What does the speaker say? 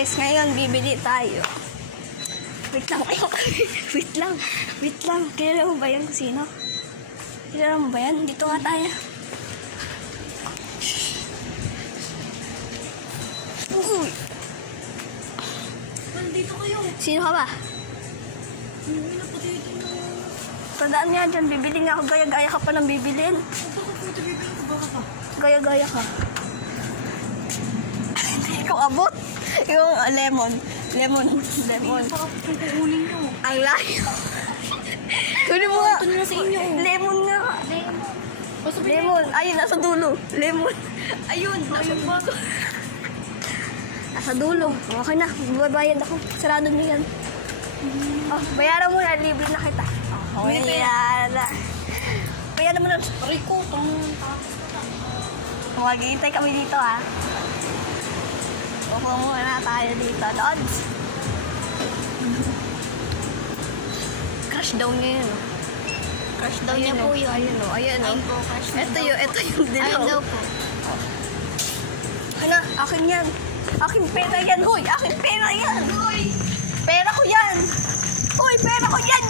guys, ngayon bibili tayo. Wait lang. Wait lang. Kilala mo ba yan kung sino? Kilala mo ba yan? Dito nga tayo. Uy! Nandito kayo. Sino ka ba? Tandaan nga dyan, bibili nga ako. Gaya-gaya ka pa ng bibilin. Bakit po ito bibili ko? Baka pa? Gaya-gaya ka. Hindi ko abot. Yung lemon. Baka kukunin nyo. Ang layo. Kunin mo nga. Ito na sa inyo. Lemon nga. Basta Lemon. Ayun, nasa dulo. Lemon. Ayun, nasa dulo. Nasa dulo. Okay na. Babayad ako. Sarado niyo yan. Oh, bayaran mo na. Libre na kita. Okay, yan. Bayaran mo na. Aray ko, Maghihintay kami dito, ha. Upo muna tayo dito. Lods. Crush daw niya yun. crush daw niya po yun. Ayun, Ayun po, crush niya Ito daw. yung dilaw. Ayun daw po. Ano? Akin yan. Akin pera yan. Hoy, akin pera yan. Hoy, pera ko yan. Hoy, pera ko yan.